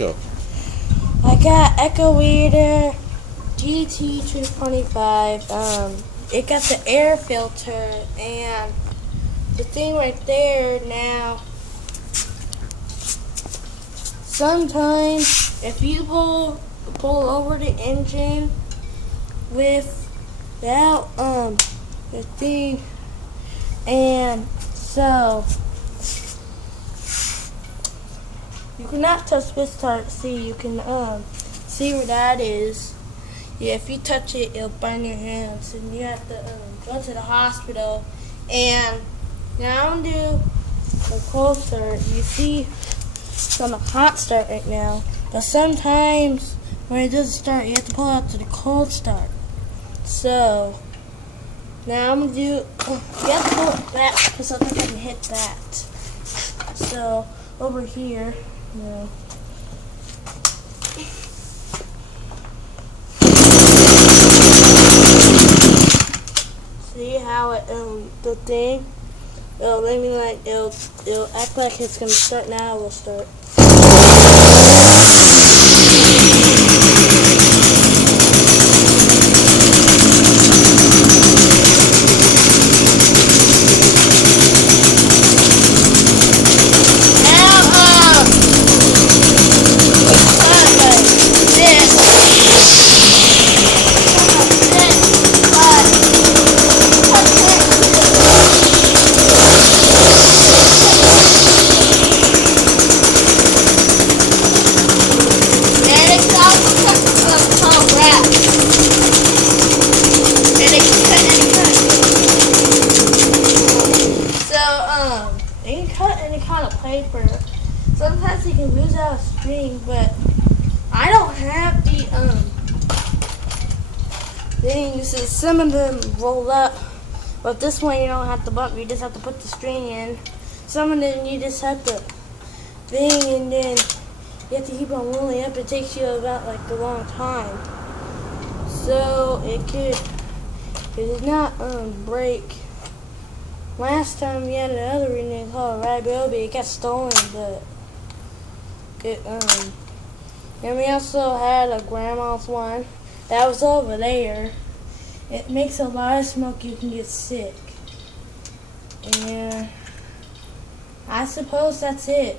Go. I got Echo Weeder GT225. It got the air filter, and the thing right there now. Sometimes if you pull over the engine without the thing, and so you cannot touch this start. See, you can see where that is. Yeah, if you touch it, it'll burn your hands, and you have to go to the hospital. And now I'm gonna do a cold start. You see, it's on a hot start right now, but sometimes when it doesn't start, you have to pull out to the cold start. So now I'm gonna do. You have to pull that because sometimes I can hit that. So over here, you know. See how it the thing? It'll let me like it'll act like it's gonna start now. It will start. You can cut any kind of paper. Sometimes you can lose out a string, but I don't have the things. Some of them roll up, but this one you don't have to bump. You just have to put the string in. Some of them you just have to bang, and then you have to keep on rolling up. It takes you about like a long time, so it did not break. Last time we had another reading called Rabiobie. It got stolen, but it and we also had a grandma's one that was over there. It makes a lot of smoke. You can get sick. And I suppose that's it.